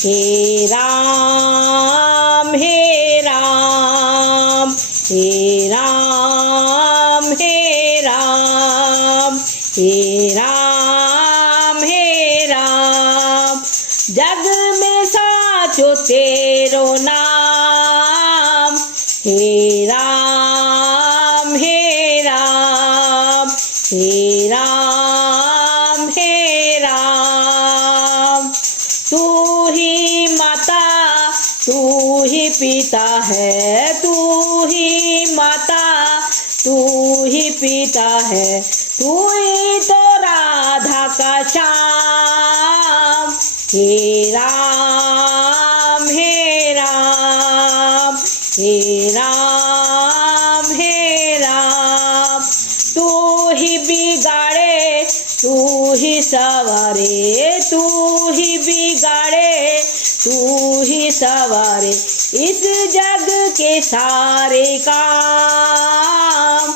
हे राम हे राम हे राम हे राम हे राम हे राम। जग में साचो तेरो नाम, हे राम हे राम हे राम हे राम। तू ही माता तू ही पिता है, तू ही माता तू ही पिता है, तू ही तो राधा का श्याम। हे राम हे राम हे राम हे राम। तू ही बिगाड़े तू ही सवारे, तू ही बिगाड़े तू ही सवारे इस जग के सारे काम।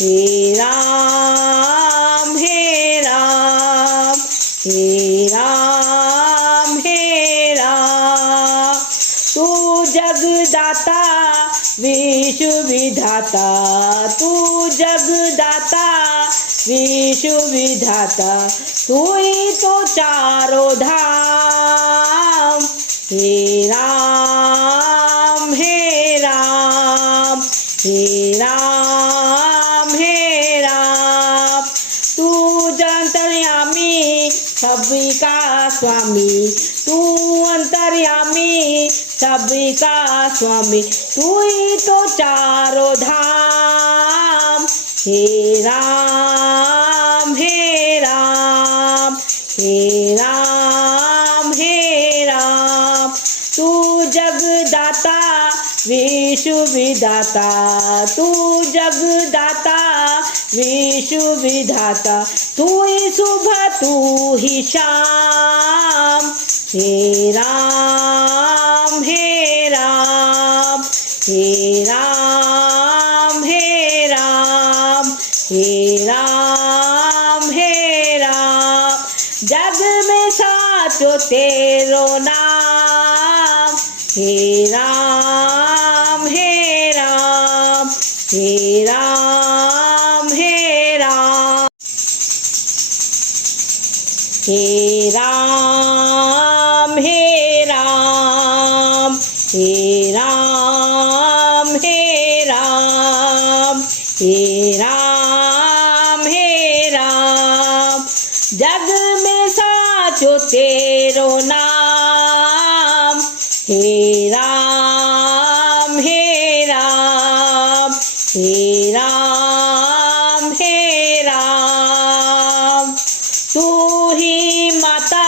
हे राम हे राम हे राम हे राम। तू जगदाता विश्व विधाता, तू जगदाता विश्व विधाता, तू ही तो चारों धाम। हे राम हे राम हे राम हे राम। तू अंतर्यामी सभी का स्वामी, तू अंतर्यामी सभी का स्वामी, तू ही तो चारों धाम। हे राम हे राम हे राम हे राम। तू जगदाता विश्व विधाता, तू जगदाता विश्व विधाता, तू ही सुबह तू ही शाम। हे राम हे राम हे राम हे राम हे राम हे राम। जग में साचो तेरो नाम, हे राम हे राम हे राम हे राम हे राम हे राम हे राम हे राम हे राम हे राम। जग में साचो तेरो नाम, हे राम हे राम हे राम हे राम। तू ही माता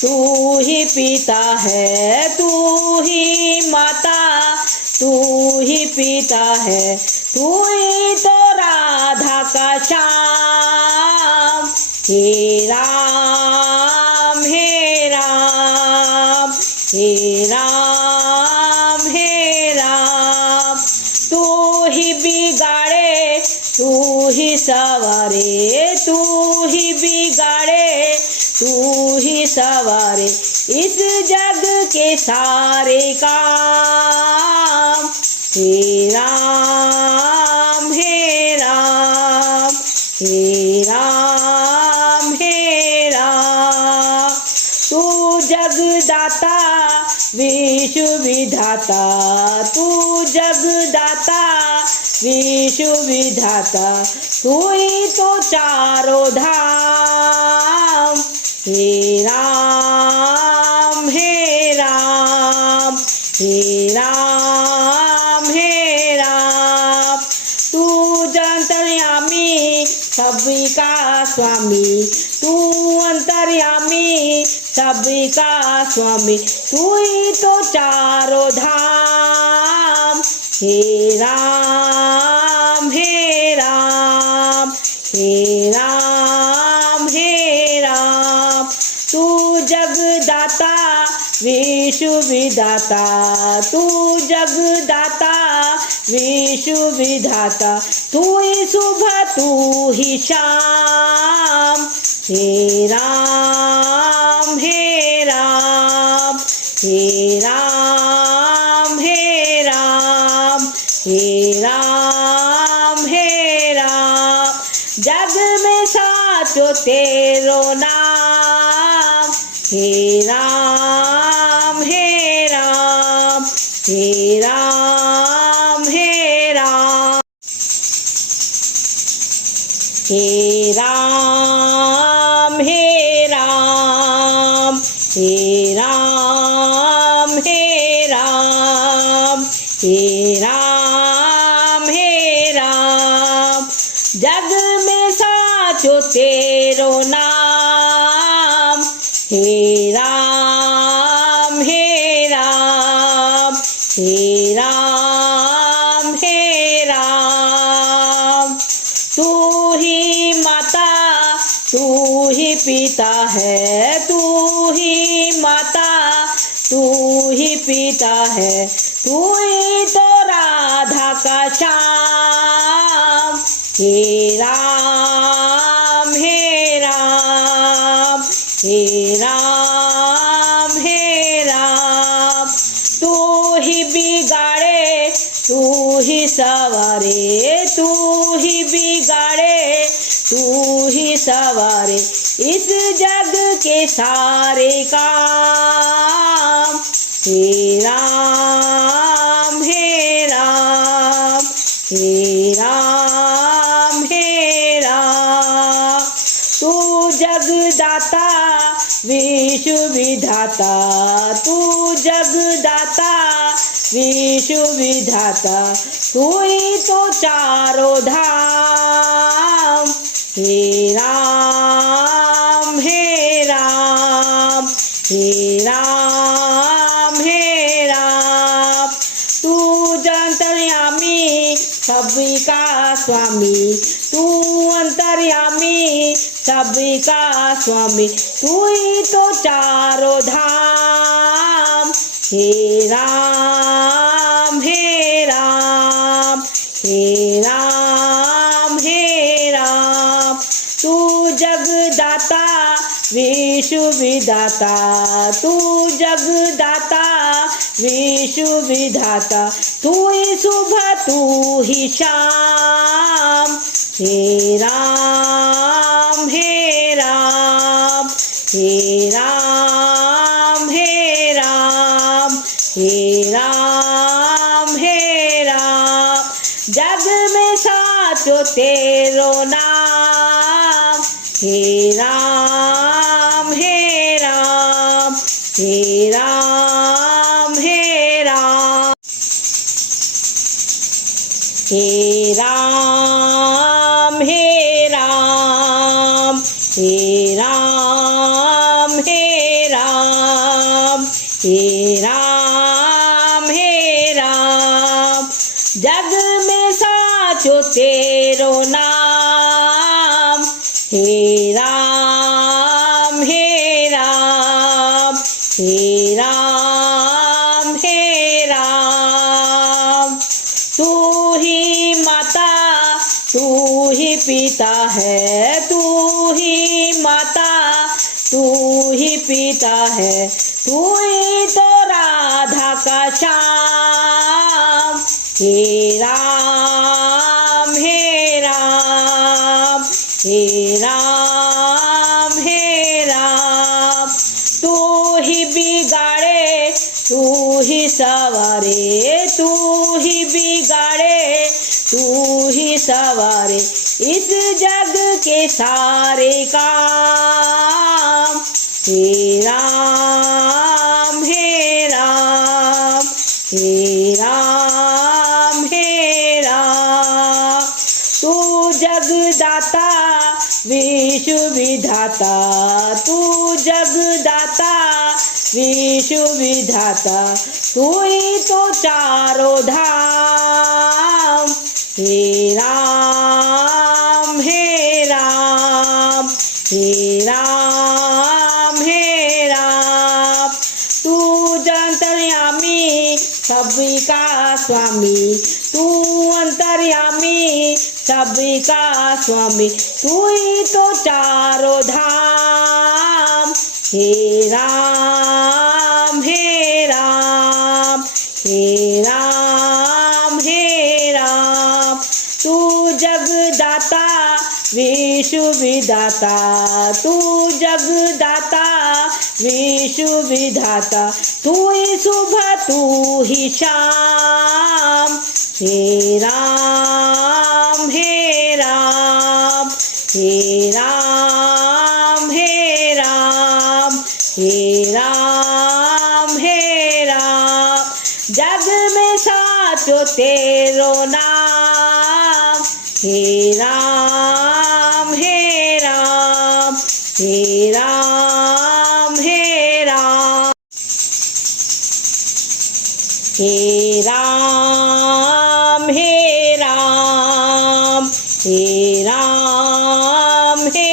तू ही पिता है, तू ही माता तू ही पिता है, तू ही तो राधा का श्याम। हे राम हे राम हे राम हे राम। तू ही बिगाड़े तू ही सवारे, तू ही बिगाड़े तू ही सवारे इस जग के सारे काम। हे राम हे राम हे राम हे राम। तू जगदाता विश्व विधाता, तू जगदाता विश्व विधाता, तू ही तो चारों धाम। हे राम हे राम हे राम हे राम। तू अंतर्यामी सभी का स्वामी, तू अंतर्यामी सभी का स्वामी, तू ही तो चारों धाम। हे राम हे राम हे राम हे राम। तू जगदाता विश्व विधाता, तू जगदाता विश्व विधाता, तू ही सुबह तू ही शाम। हे राम हे राम हे राम हे राम हे राम हे राम। जग में साचो तेरो नाम। हे राम हे राम हे राम हे राम। हे राम हे राम हे राम हे राम हे राम हे राम। जग में साचो तेरो नाम। हे राम हे राम हे राम हे राम। तू ही माता तू ही पिता है, तू ही माता तू ही पिता है, तू ही तो राधा का श्याम। हे राम हे राम हे राम हे राम। तू ही बिगाड़े तू ही सवारे, तू ही बिगाड़े तू ही सवारे इस जग के सारे काम। हे राम हे राम हे राम हे राम। तू जगदाता विश्व विधाता, तू जगदाता विश्व विधाता, तू ही तो चारों धाम। हे राम हे राम हे राम हे राम। तू अंतर्यामी सबका स्वामी, तू अंतर्यामी सबका स्वामी, तू ही तो चारों धाम। हे राम हे राम हे राम हे राम। तू जगदाता विश्व विधाता, तू जगदाता विश्व विधाता, तू ही सुबह तू ही शाम। हे राम हे राम हे राम हे राम हे राम हे राम। जग में साचो तेरो नाम। हे राम हे राम हे राम हे राम हे राम हे राम हे राम हे राम हे राम हे राम। जग में साचो तेरो नाम। हे राम हे राम हे राम हे राम। तू ही माता तू ही पिता है, तू ही माता तू ही पिता है, तू ही तो राधा का श्याम। हे राम हे राम हे राम हे राम। तू ही बिगाड़े तू ही सवारे, तू ही बिगाड़े तू ही सवारे इस जग के सारे काम। हे राम हे राम हे राम हे राम। तू जगदाता विश्व विधाता, तू जगदाता विश्व विधाता, तू ही तो चारों धाम। हे राम हे राम हे राम हे राम। तू अंतर्यामी सबका स्वामी, तू अंतर्यामी सबका स्वामी, तू ही तो चारों धाम। हे राम हे विश्व विधाता तू जगदाता विश्व विधाता तू ही सुबह तू ही शाम हे राम हे राम हे राम हे राम हे राम हे राम जग में साचो तेरो नाम हे राम हे राम हे राम हे राम हे राम हे राम हे राम हे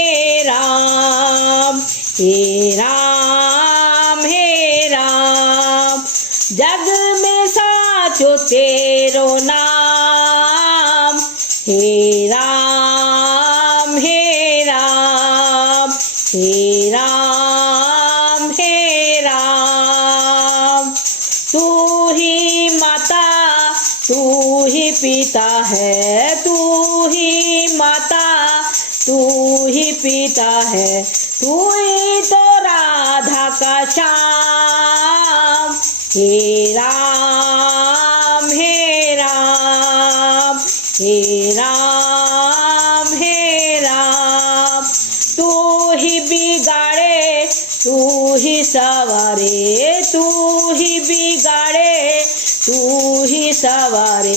राम हे राम हे राम जग में साचो तेरो नाम हे राम हे राम हे राम हे राम तू ही माता तू ही पिता है तू ही माता तू ही पिता है तू ही तो राधा का श्याम हे राम हे राम हे राम हे राम तू ही बिगाड़े तू ही सवारे तू ही बिगाड़े तू ही सवारे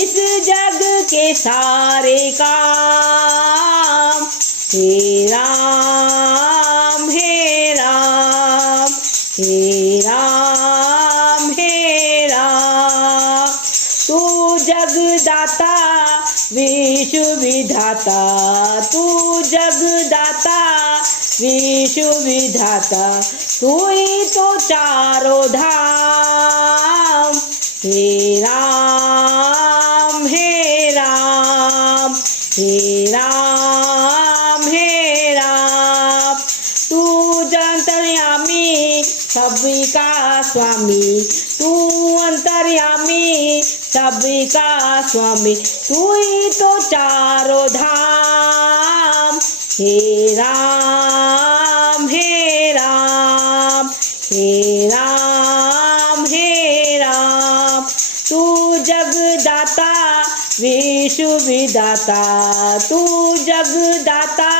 इस जग के सारे काम हे राम हे राम हे राम हे राम तू जगदाता विश्व विधाता तू जगदाता विश्व विधाता तू ही तो चारों धाम हे राम हे राम हे राम हे राम तू अंतर्यामी सभी का स्वामी तू अंतर्यामी सभी का स्वामी तू ही तो चारों धाम हे राम हे राम हे राम हे राम तू जगदाता विश्व विधाता तू जगदाता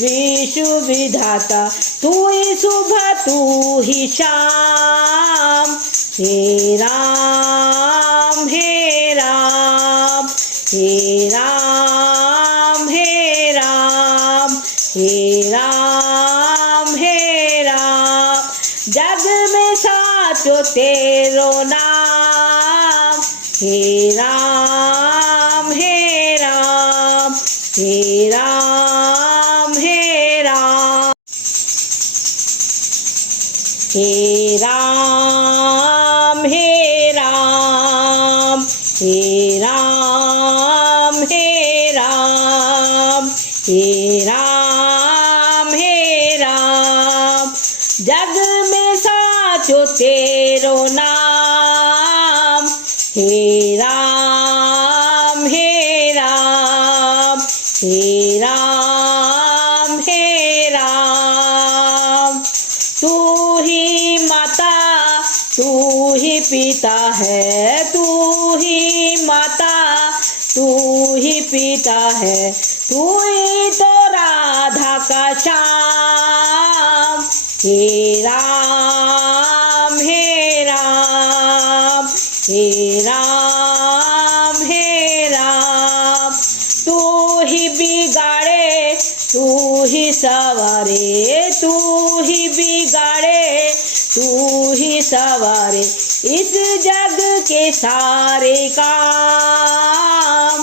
विश्व विधाता तू ही सुबह तू ही शाम हे राम हे राम हे राम हे राम हे राम हे राम जग में साचो तेरो नाम हे राम हे राम हे राम हे राम हे राम हे राम हे राम हे राम हे राम हे राम जग में साचो तेरो नाम हे राम हे राम हे राम हे राम तू ही माता तू ही पिता है तू ही माता तू ही पिता है तू ही तो राधा का श्याम हे राम हे राम हे राम हे राम तू ही बिगाड़े तू ही सवारे तू ही बिगाड़े तू ही सवारे इस जग के सारे काम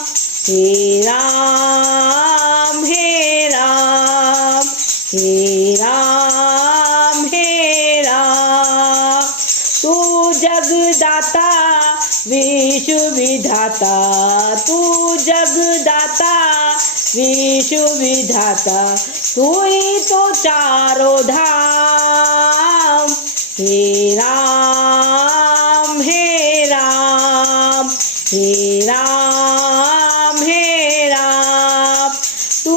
हे राम हे राम हे राम हे राम तू जगदाता विश्व विधाता तू जगदाता विश्व विधाता तू ही तो चारों धाम हे राम हे राम हे राम हे राम तू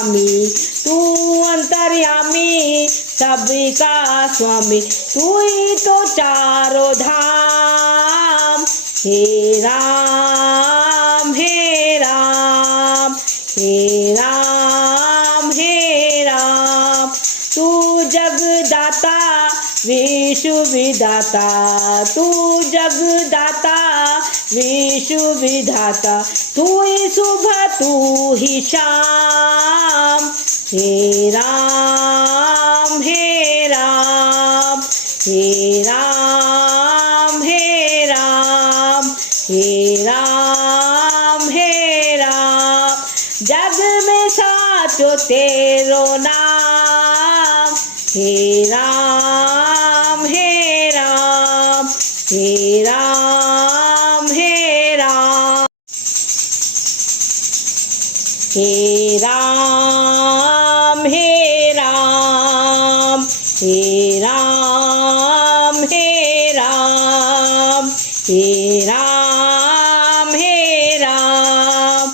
स्वामी, तू अंतर्यामी सबका स्वामी, तू ही तो चारों धाम। हे राम हे राम हे राम हे राम, तू जगदाता विश्व विधाता, तू जगदाता विश्व विधाता, तू ही सुबह तू ही शाम। हे राम हे राम हे राम हे राम हे राम हे राम, जग में साचो तेरो नाम। हे राम हे राम हे राम हे राम हे राम हे राम हे राम हे राम हे राम हे राम,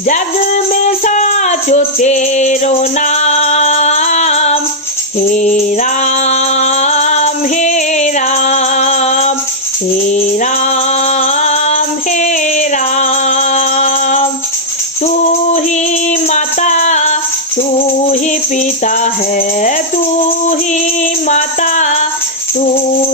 जग में साचो तेरो नाम। हे राम हे राम हे राम हे राम, तू ही माता तू ही पिता है, तू ही माता तू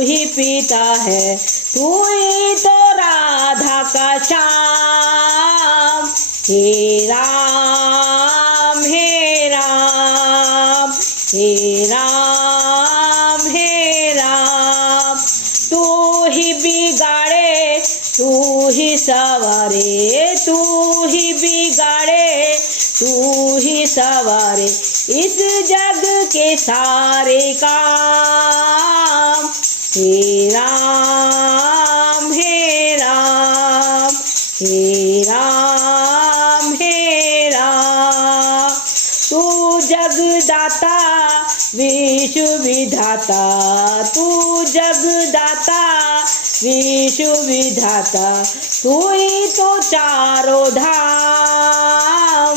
ही पिता है, तू ही तो राधा का श्याम। हे राम हे राम हे राम हे राम, तू ही बिगाड़े तू ही सवारे, तू ही बिगाड़े तू ही सवारे, इस जग के सारे काम। हे राम हे राम हे राम हे राम, तू जगदाता विश्व विधाता, तू जगदाता विश्व विधाता, तू ही तो चारों धाम।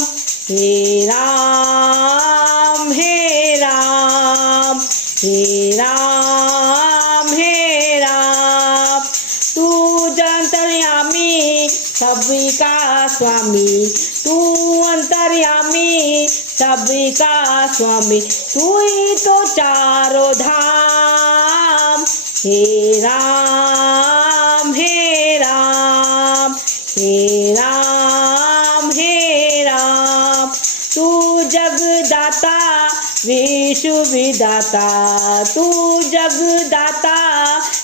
हे राम हे राम हे राम हे राम, तू अंतर्यामी सबका स्वामी, तू अंतर्यामी सबका स्वामी, तू ही तो चारों धाम। हे राम हे राम हे राम हे राम, तू जगदाता विश्व विधाता, तू जगदाता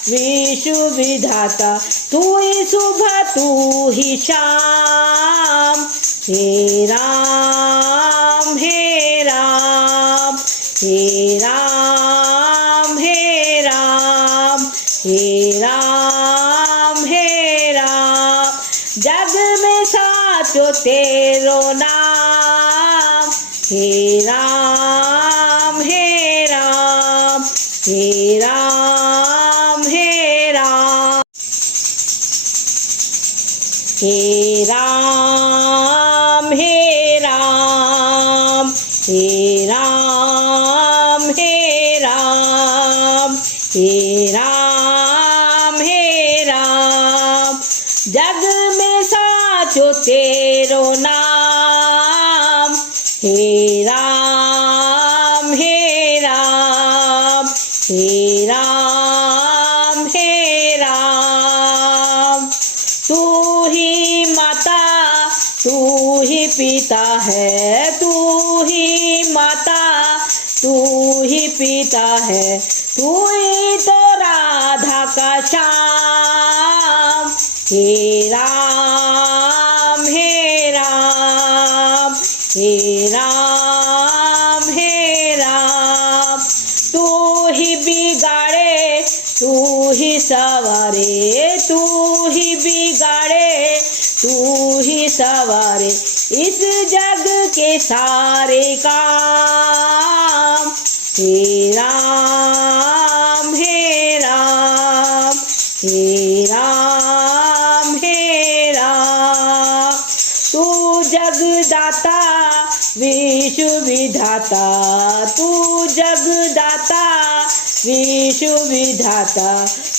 विश्व विधाता, तू ही सुबह तू ही शाम। हे राम हे राम हे राम हे राम हे राम हे राम, जग में साचो तेरो नाम। हे राम हे राम हे राम हे राम हे राम हे राम हे राम हे राम हे राम हे राम, जग में साचो तेरो नाम। हे राम हे राम हे राम हे राम, तू ही माता तू ही पिता है, तू ही माता तू ही पिता है, तू ही तो राधा का श्याम। हे राम हे राम हे राम हे राम, तू ही बिगाड़े तू ही सवारे, तू ही बिगाड़े तू ही सवारे, इस जग के सारे काम। हे राम हे राम हे राम हे राम, तू जगदाता विश्व विधाता तू जगदाता विश्व विधाता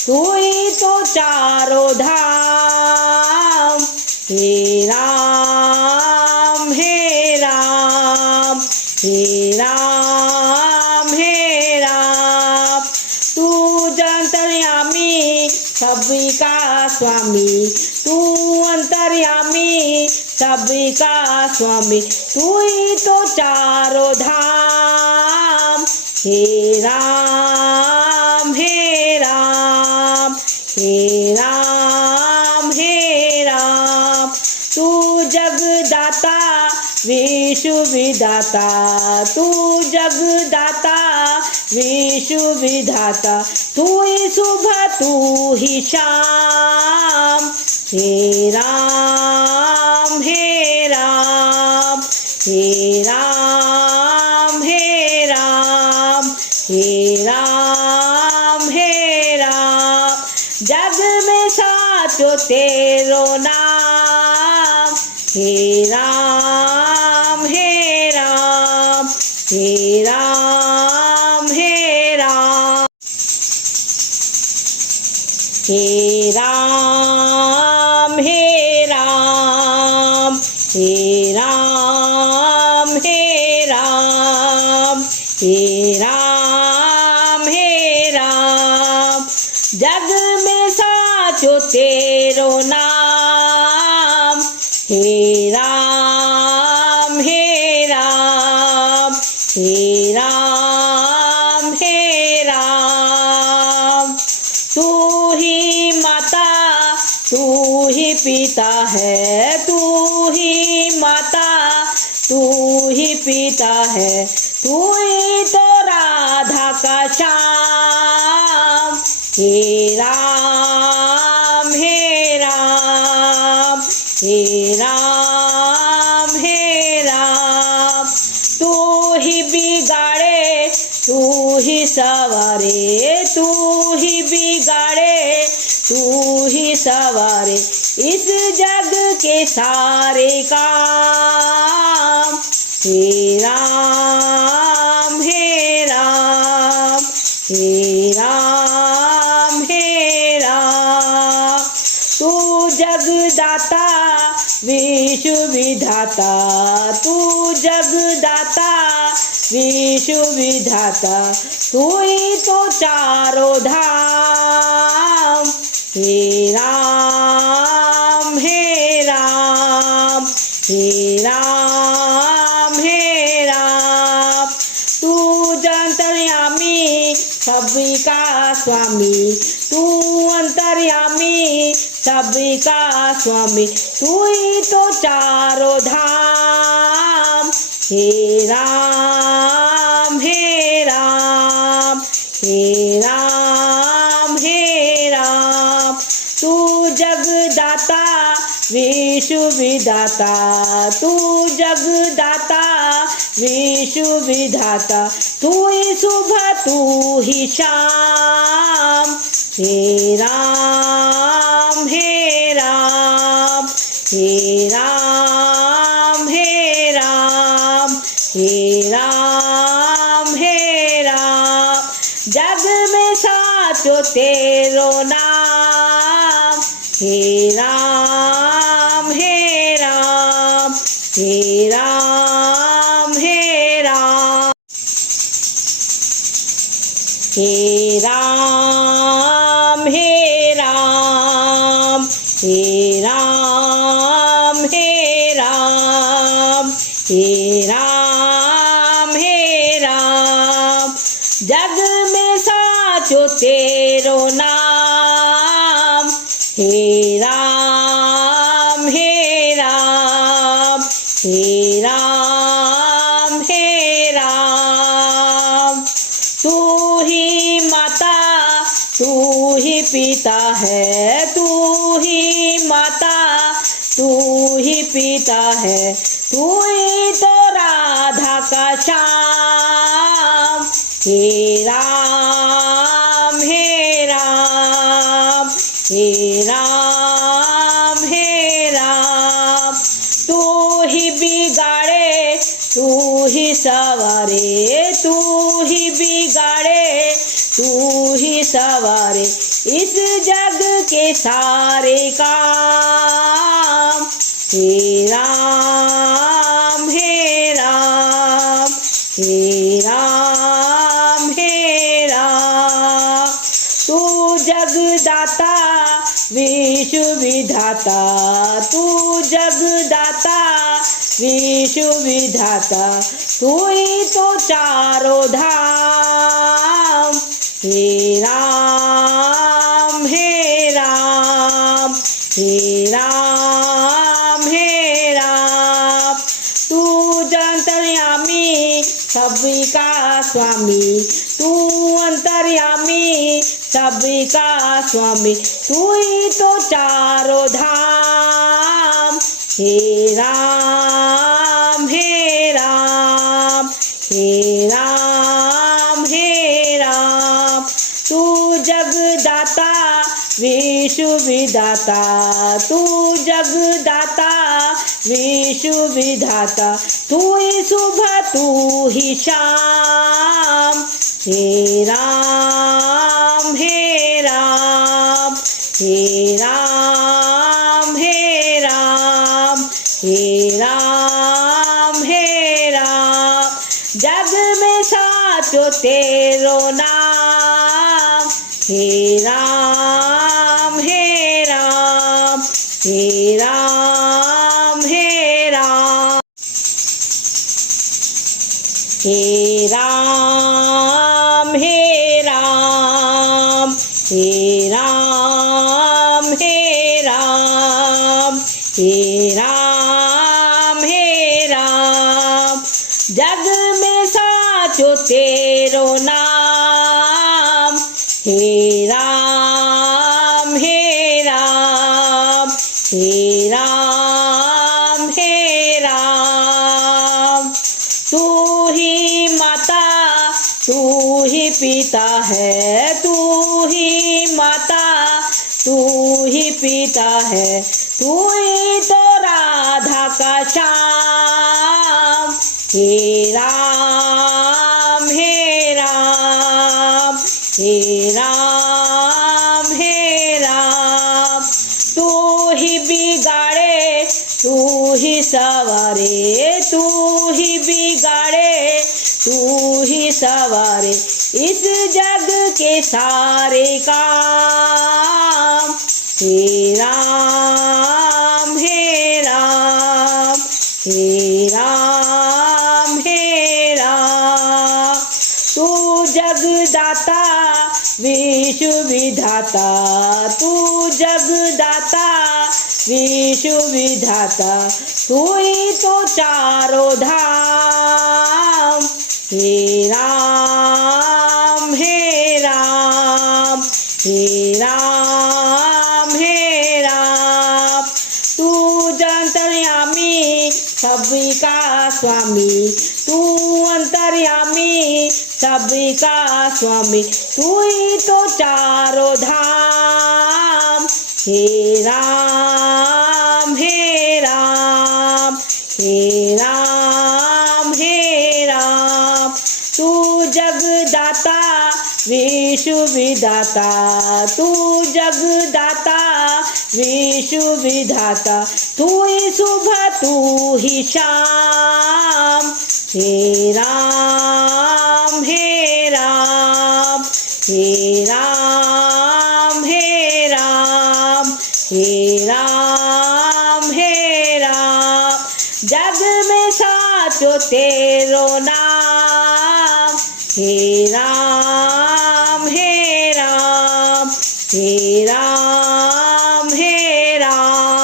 तू ही तो चारों धाम। हे राम हे राम हे राम हे राम तू अंतर्यामी सभी का स्वामी तू अंतर्यामी सभी का स्वामी तू ही तो चारों धाम। हे राम हे राम हे राम हे राम तू जगदाता विश्व विधाता तू जगदाता विश्व विधाता तू ही सुबह तू ही शाम। हे राम हे राम हे राम हे राम हे राम हे राम जग में साचो तेरो नाम। हे राम हे राम हे राम हे राम हे राम हे राम हे राम हे राम हे राम हे राम जग में साचो तेरो नाम। हे राम हे राम हे राम हे राम तू ही माता तू ही पिता है तू ही माता तू ही पिता है तू ही तो राधा का श्याम। हे राम हे राम हे राम हे राम तू ही बिगाड़े तू ही सवारे तू ही बिगाड़े तू ही सवारे इस जग के सारे काम। हे राम हे राम हे राम हे राम तू जगदाता विश्व विधाता तू जगदाता विश्व विधाता तू ही तो चारों धाम। हे राम हे राम हे राम हे राम तू अंतर्यामी सभी का स्वामी तू अंतर्यामी सभी का स्वामी तू ही तो चारों धाम। हे राम हे राम हे राम हे राम तू जगदाता विश्व विधाता तू जगदाता विश्व विधाता तू ही सुबह तू ही शाम। हे राम हे राम हे राम हे राम हे राम हे राम जग में साचो तेरो नाम। हे राम हे राम हे राम हे राम हे राम हे राम हे राम हे राम हे राम हे राम जग में साचो तेरो नाम। हे राम हे राम हे राम हे राम तू ही माता तू ही पिता है तू ही माता तू ही पिता है तू ही तो राधा का श्याम। हे राम हे राम हे राम हे राम तू ही बिगाड़े तू ही सा सवारे, तू ही बिगाड़े तू ही सवारे इस जग के सारे काम। हे राम हे राम हे राम हे राम। तू जगदाता विश्व विधाता, तू जगदाता विश्व विधाता, तू ही तो चारों धाम। हे राम हे राम हे राम हे राम। तू अंतर्यामी सबका स्वामी, तू अंतर्यामी सबका स्वामी, तू ही तो चारों धाम। हे राम हे राम हे राम हे राम। तू जगदाता विश्व विधाता, तू जगदाता विश्व विधाता, तू ही सुबह तू ही शाम। हे राम हे राम हे राम हे राम हे राम हे राम। जग में साचो तेरो नाम। हे राम हे राम हे राम हे राम हे राम हे राम हे राम हे राम हे राम हे राम। जग में साचो तेरो नाम। हे राम हे राम हे राम हे राम। तू ही माता तू ही पिता है, तू ही माता तू ही पिता है, तू ही तो राधा का श्याम। हे राम हे राम हे राम हे राम। तू ही बिगाड़े तू ही सवारे, तू ही बिगाड़े तू ही सवारे इस जग के सारे काम। हे राम हे राम हे राम हे राम। तू जगदाता विश्व विधाता, तू जगदाता विश्व विधाता, तू ही तो चारों धाम। हे राम हे राम हे राम हे राम। तू अंतर्यामी सबका स्वामी, तू अंतर्यामी सबका स्वामी, तू ही तो चारों धाम। हे राम हे राम हे राम हे राम। तू जगदाता विश्व विधाता, तू जगदाता विश्व विधाता, तू ही सुबह तू ही शाम। हे राम हे राम हे राम हे राम हे राम हे राम। जग में साचो तेरो नाम। हे राम हे राम हे राम हे राम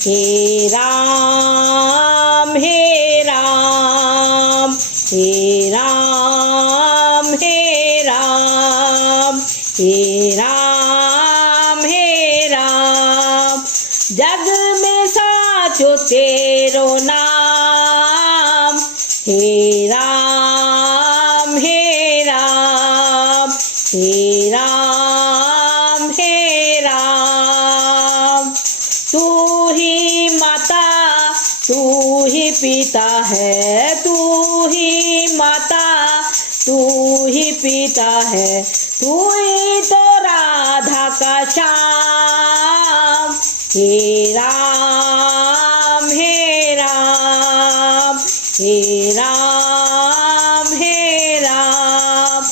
हे राम हे राम हे राम हे राम हे राम हे राम। जग में साचो तेरो नाम। हे राम हे राम हे राम हे राम। तू ही माता तू ही पिता है, तू ही माता, तू ही पिता है, तू ही तो राधा का श्याम। हे राम हे राम, हे राम हे राम,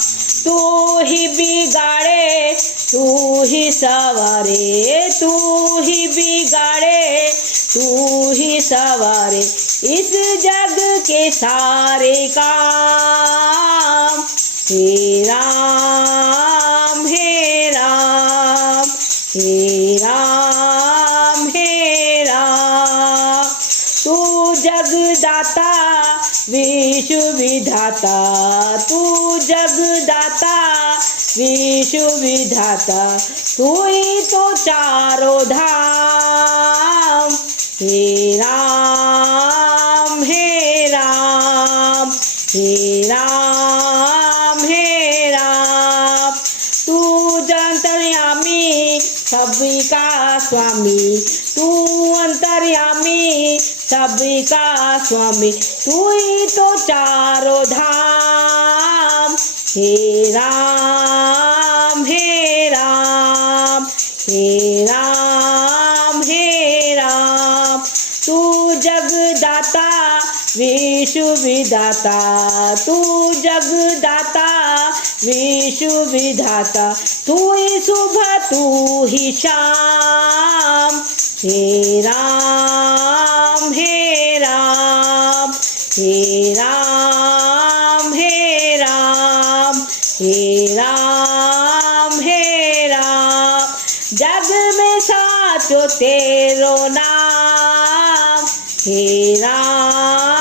तू ही बिगाड़े तू ही सवारे, तू ही बिगाड़े तू ही सवारे इस जग के सारे काम। हे राम हे राम, हे राम हे राम, तू जगदाता विश्व विधाता, तू जगदाता विश्व विधाता, तू ही तो चारों धाम। हे राम हे राम, हे राम हे राम, तू अंतर्यामी सबका स्वामी, तू अंतर्यामी सबका स्वामी, तू ही तो चारों धाम। हे राम हे राम, हे राम हे राम, तू जगदाता विश्व विधाता, तू जगदाता विश्व विधाता, तू ही सुबह तू ही शाम। हे राम हे राम, हे राम हे राम, हे राम हे राम, जग में साचो तेरो नाम। हे राम